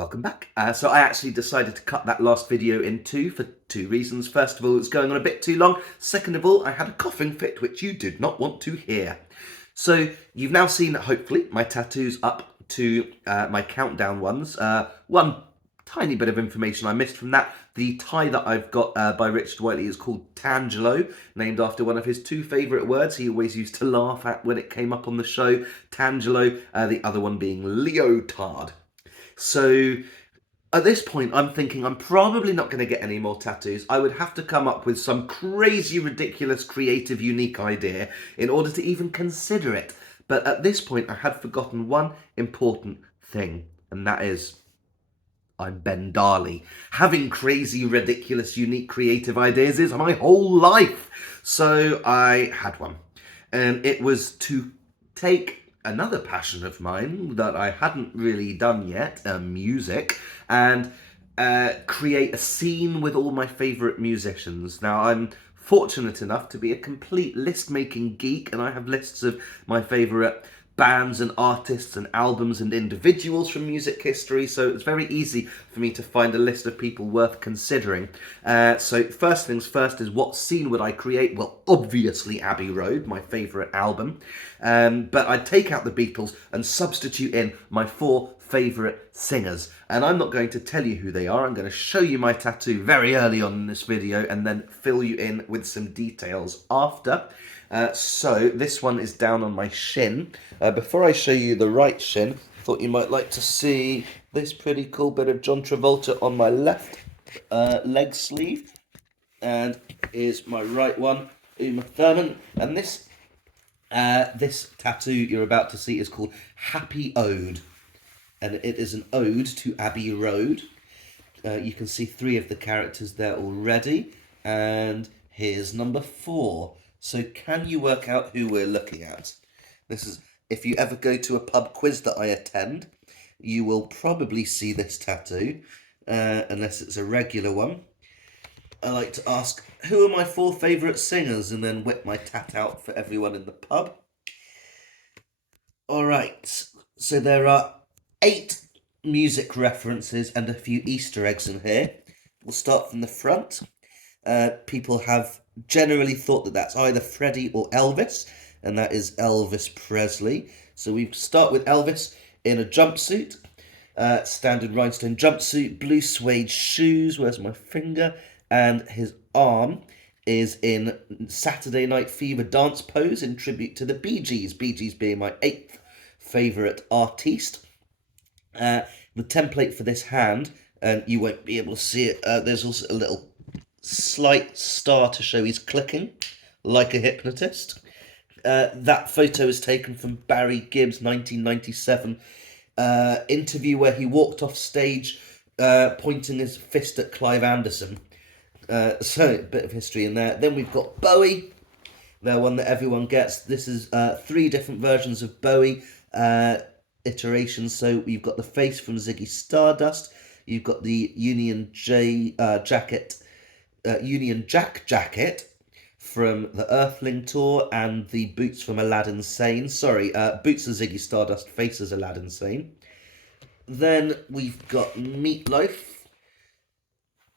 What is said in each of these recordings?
Welcome back. So I actually decided to cut that last video in two for two reasons. First of all, it's going on a bit too long. Second of all, I had a coughing fit, which you did not want to hear. So you've now seen, hopefully, my tattoos up to my countdown ones. One tiny bit of information I missed from that. The tie that I've got by Richard Whiteley is called Tangelo, named after one of his two favourite words he always used to laugh at when it came up on the show. Tangelo, the other one being leotard. So at this point, I'm thinking I'm probably not going to get any more tattoos. I would have to come up with some crazy, ridiculous, creative, unique idea in order to even consider it. But at this point, I had forgotten one important thing, and that is I'm Ben Darley. Having crazy, ridiculous, unique, creative ideas is my whole life. So I had one. And it was to take another passion of mine that I hadn't really done yet, music, and create a scene with all my favourite musicians. Now, I'm fortunate enough to be a complete list-making geek, and I have lists of my favourite bands and artists and albums and individuals from music history, so it's very easy for me to find a list of people worth considering. So first things first is, what scene would I create? Well, obviously Abbey Road, my favourite album, but I'd take out the Beatles and substitute in my four favourite singers. And I'm not going to tell you who they are, I'm going to show you my tattoo very early on in this video and then fill you in with some details after. So this one is down on my shin. Before I show you the right shin, I thought you might like to see this pretty cool bit of John Travolta on my left leg sleeve. And here's my right one, Uma Thurman. And this tattoo you're about to see is called Happy Ode. And it is an ode to Abbey Road. You can see three of the characters there already. And here's number 4. So can you work out who we're looking at? This is, if you ever go to a pub quiz that I attend, you will probably see this tattoo, unless it's a regular one. I like to ask, who are my 4 favourite singers, and then whip my tat out for everyone in the pub. Alright, so there are 8 music references and a few Easter eggs in here. We'll start from the front. People have generally thought that that's either Freddie or Elvis, and that is Elvis Presley. So we start with Elvis in a jumpsuit, standard rhinestone jumpsuit, blue suede shoes, where's my finger, and his arm is in Saturday Night Fever dance pose in tribute to the Bee Gees, Bee Gees being my 8th favourite artiste. The template for this hand, and you won't be able to see it, there's also a little slight star to show he's clicking like a hypnotist. That photo is taken from Barry Gibb's 1997 interview where he walked off stage pointing his fist at Clive Anderson. So a bit of history in there. Then we've got Bowie, the one that everyone gets. This is 3 different versions of Bowie iterations. So you've got the face from Ziggy Stardust, you've got the Union Jack jacket from the Earthling tour, and the boots from Aladdin Sane. Sorry, boots of Ziggy Stardust, faces Aladdin Sane. Then we've got Meatloaf.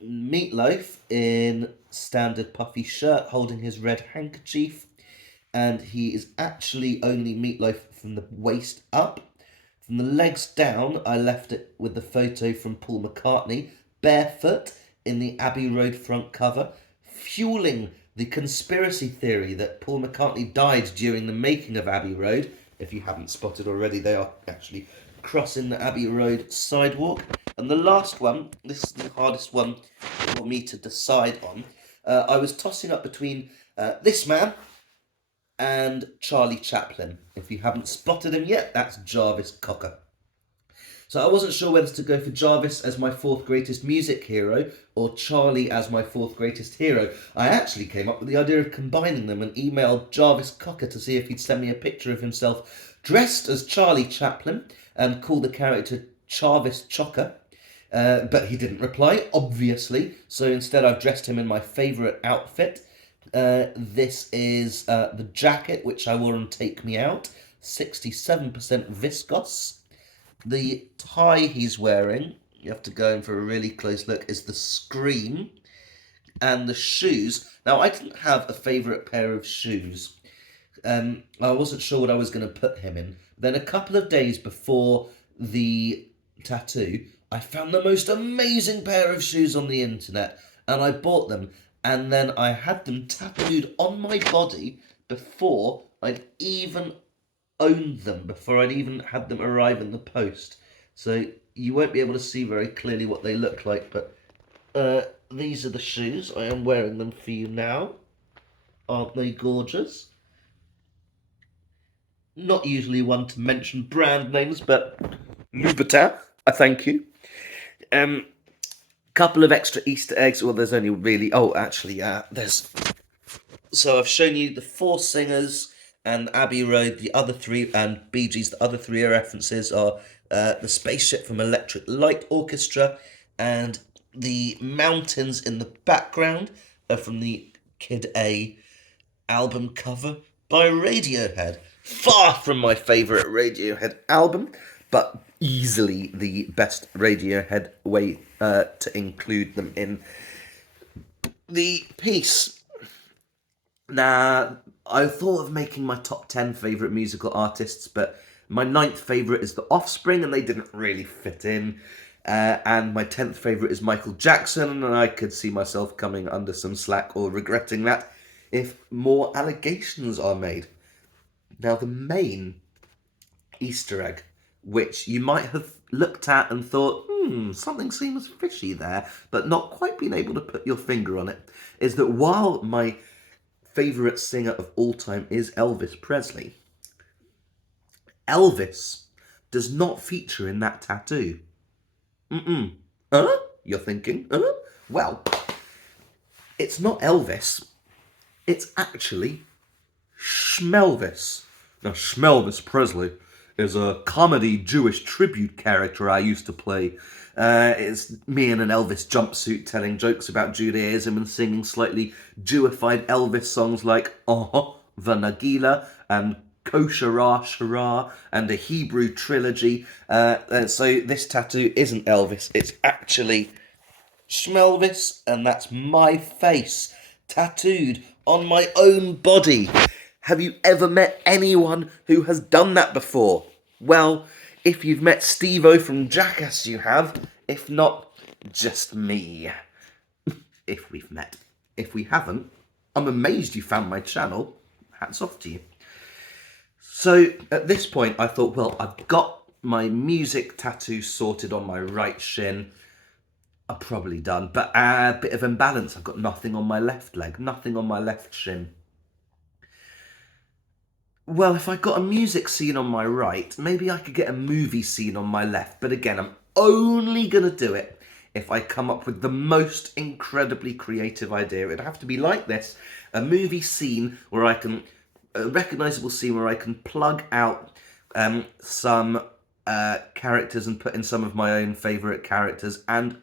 Meatloaf in standard puffy shirt, holding his red handkerchief, and he is actually only Meatloaf from the waist up. From the legs down, I left it with the photo from Paul McCartney, barefoot, in the Abbey Road front cover, fueling the conspiracy theory that Paul McCartney died during the making of Abbey Road. If you haven't spotted already, they are actually crossing the Abbey Road sidewalk. And the last one, this is the hardest one for me to decide on. I was tossing up between this man and Charlie Chaplin. If you haven't spotted him yet, that's Jarvis Cocker. So I wasn't sure whether to go for Jarvis as my 4th greatest music hero or Charlie as my 4th greatest hero. I actually came up with the idea of combining them and emailed Jarvis Cocker to see if he'd send me a picture of himself dressed as Charlie Chaplin and call the character Jarvis Chocker. But he didn't reply, obviously, so instead I've dressed him in my favourite outfit. This is the jacket, which I wore on Take Me Out, 67% viscose. The tie he's wearing you have to go in for a really close look, is the scream and the shoes. Now, I didn't have a favourite pair of shoes. I wasn't sure what I was going to put him in. Then a couple of days before the tattoo, I found the most amazing pair of shoes on the internet, and I bought them, and then I had them tattooed on my body before I'd even owned them, before I'd even had them arrive in the post. So you won't be able to see very clearly what they look like, but these are the shoes. I am wearing them for you now. Aren't they gorgeous? Not usually one to mention brand names, but Louboutin, I thank you. Couple of extra Easter eggs. Well, there's only really... Oh, actually, there's... So I've shown you the 4 singers and Abbey Road, the other 3, and Bee Gees. The other 3 references are the spaceship from Electric Light Orchestra, and the mountains in the background are from the Kid A album cover by Radiohead. Far from my favourite Radiohead album, but easily the best Radiohead way to include them in the piece. Now, I thought of making my top 10 favourite musical artists, but my 9th favourite is The Offspring, and they didn't really fit in. And my 10th favourite is Michael Jackson, and I could see myself coming under some slack or regretting that if more allegations are made. Now, the main Easter egg, which you might have looked at and thought, something seems fishy there, but not quite been able to put your finger on it, is that while my favourite singer of all time is Elvis Presley, Elvis does not feature in that tattoo. You're thinking, Well, it's not Elvis. It's actually Schmelvis. Now, Schmelvis Presley is a comedy Jewish tribute character I used to play. It's me in an Elvis jumpsuit telling jokes about Judaism and singing slightly Jewified Elvis songs like Vanagila and Koshara Shara and a Hebrew trilogy. So this tattoo isn't Elvis, it's actually Schmelvis, and that's my face tattooed on my own body. Have you ever met anyone who has done that before? Well, if you've met Steve-O from Jackass, you have. If not, just me. If we've met. If we haven't, I'm amazed you found my channel. Hats off to you. So, at this point, I thought, well, I've got my music tattoo sorted on my right shin. I'm probably done, but a bit of imbalance. I've got nothing on my left leg, nothing on my left shin. Well, if I got a music scene on my right, maybe I could get a movie scene on my left. But again, I'm only going to do it if I come up with the most incredibly creative idea. It'd have to be like this. A movie scene where I can... A recognisable scene where I can plug out some characters and put in some of my own favourite characters. And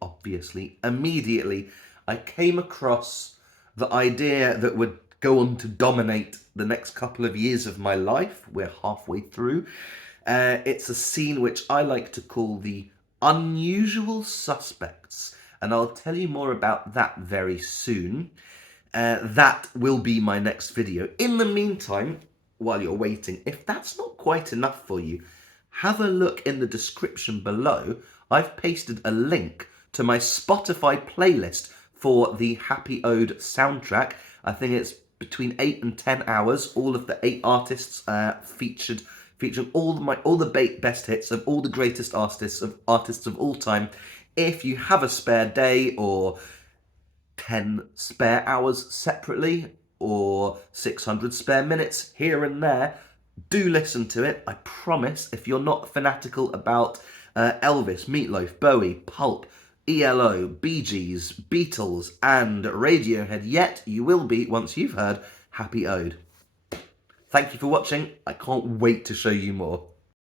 obviously, immediately, I came across the idea that would go on to dominate the next couple of years of my life. We're halfway through. It's a scene which I like to call the Unusual Suspects, and I'll tell you more about that very soon. That will be my next video. In the meantime, while you're waiting, if that's not quite enough for you, have a look in the description below. I've pasted a link to my Spotify playlist for the Happy Ode soundtrack. I think it's between 8 and 10 hours. All of the 8 artists featuring all the best hits of all the greatest artists of all time. If you have a spare day or 10 spare hours separately or 600 spare minutes here and there, do listen to it. I promise, if you're not fanatical about Elvis, Meatloaf, Bowie, Pulp, ELO, Bee Gees, Beatles and Radiohead yet, you will be once you've heard Happy Ode. Thank you for watching. I can't wait to show you more.